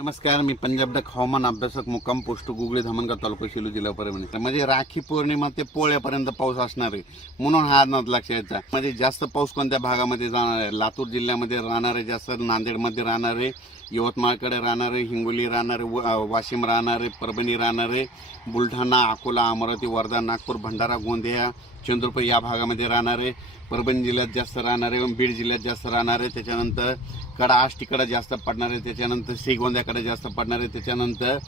नमस्कार मी पंजाबडक हवामान अभ्यासक मुक्काम पोस्ट गुगळे धामणगाव तालुका शिलू जिल्हा परभणी म्हणजे राखी पौर्णिमा ते पोळ्यापर्यंत पाऊस असणार आहे म्हणून हा अंदाज लक्षात यायचा म्हणजे जास्त पाऊस कोणत्या भागामध्ये जाणार आहे लातूर जिल्ह्यामध्ये राहणारे जास्त नांदेडमध्ये राहणारे यवतमाळकडे राहणारे हिंगोली राहणारे वाशिम राहणारे परभणी राहणारे बुलढाणा अकोला अमरावती वर्धा नागपूर भंडारा गोंदिया चंद्रपूर या भागामध्ये राहणारे परभणी जिल्ह्यात जास्त राहणार आहे बीड जिल्ह्यात जास्त राहणार आहे त्याच्यानंतर कडा तिकडं जास्त पडणार आहे त्याच्यानंतर श्रीगोंद्याकडे जास्त पडणार आहे त्याच्यानंतर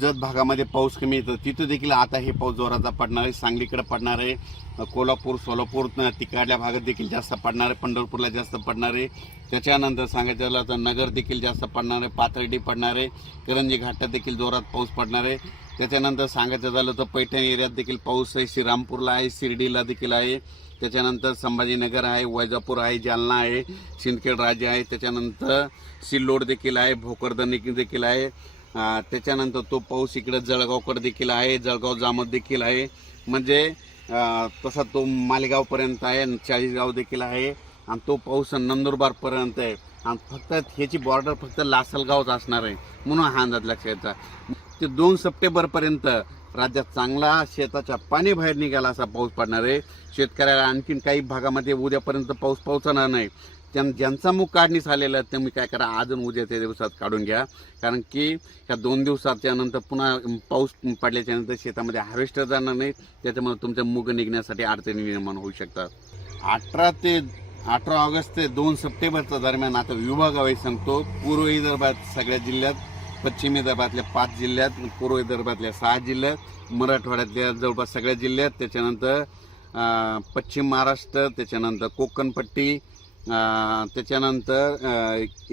जत भागामध्ये पाऊस कमी येतो तिथं देखील आता हे पाऊस जोराचा पडणार आहे सांगलीकडे पडणार आहे कोल्हापूर सोलापूर तिकडल्या भागात देखील जास्त पडणार आहे पंढरपूरला जास्त पडणार आहे त्याच्यानंतर सांगायचं झालं तर नगर देखील जास्त पडणार आहे पाथर्डी पडणार आहे करंजी घाटात देखील जोरात पाऊस पडणार आहे त्याच्यानंतर सांगायचं झालं तर पैठण एरियात देखील पाऊस आहे श्रीरामपूरला आहे शिर्डीला देखील आहे त्याच्यानंतर संभाजीनगर आहे वैजापूर आहे जालना आहे सिंदखेड राजे आहे त्याच्यानंतर सिल्लोड देखील आहे भोकरदन देखील आहे त्याच्यानंतर तो पाऊस इकडे जळगावकडे देखील आहे जळगाव जामत देखील आहे म्हणजे तसा तो मालेगावपर्यंत आहे चाळीसगाव देखील आहे आणि तो पाऊस नंदुरबारपर्यंत आहे आणि फक्त ह्याची बॉर्डर फक्त लासलगावच असणार आहे म्हणून हा अंदाज लक्षात ते दोन सप्टेंबरपर्यंत राज्यात चांगला शेताच्या पाणी बाहेर निघाला असा पाऊस पडणार आहे शेतकऱ्याला आणखीन काही भागामध्ये उद्यापर्यंत पाऊस पोहोचणार नाही त्यां ज्यांचा मूग काढणीस आलेला तुम्ही काय करा अजून उद्याच्या दिवसात काढून घ्या कारण की ह्या दोन दिवसात त्यानंतर पुन्हा पाऊस पडल्याच्या नंतर शेतामध्ये हार्वेस्टर जाणार नाही त्याच्यामुळे तुमच्या मूग निघण्यासाठी अडचणी निर्माण होऊ शकतात अठरा ते अठरा ऑगस्ट ते दोन सप्टेंबरच्या दरम्यान आता विभागावाई सांगतो पूर्व विदर्भात सगळ्या जिल्ह्यात पश्चिम विदर्भातल्या पाच जिल्ह्यात पूर्व विदर्भातल्या सहा जिल्ह्यात मराठवाड्यातल्या जवळपास सगळ्या जिल्ह्यात त्याच्यानंतर पश्चिम महाराष्ट्र त्याच्यानंतर कोकणपट्टी त्याच्यानंतर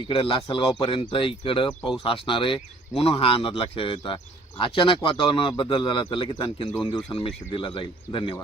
इकडं लासलगावपर्यंत इकडं पाऊस असणार आहे म्हणून हा अंदाज लक्षात येतात अचानक वातावरणात बदल झाला तर लगेच आणखीन दोन दिवसांनी मेसेज दिला जाईल धन्यवाद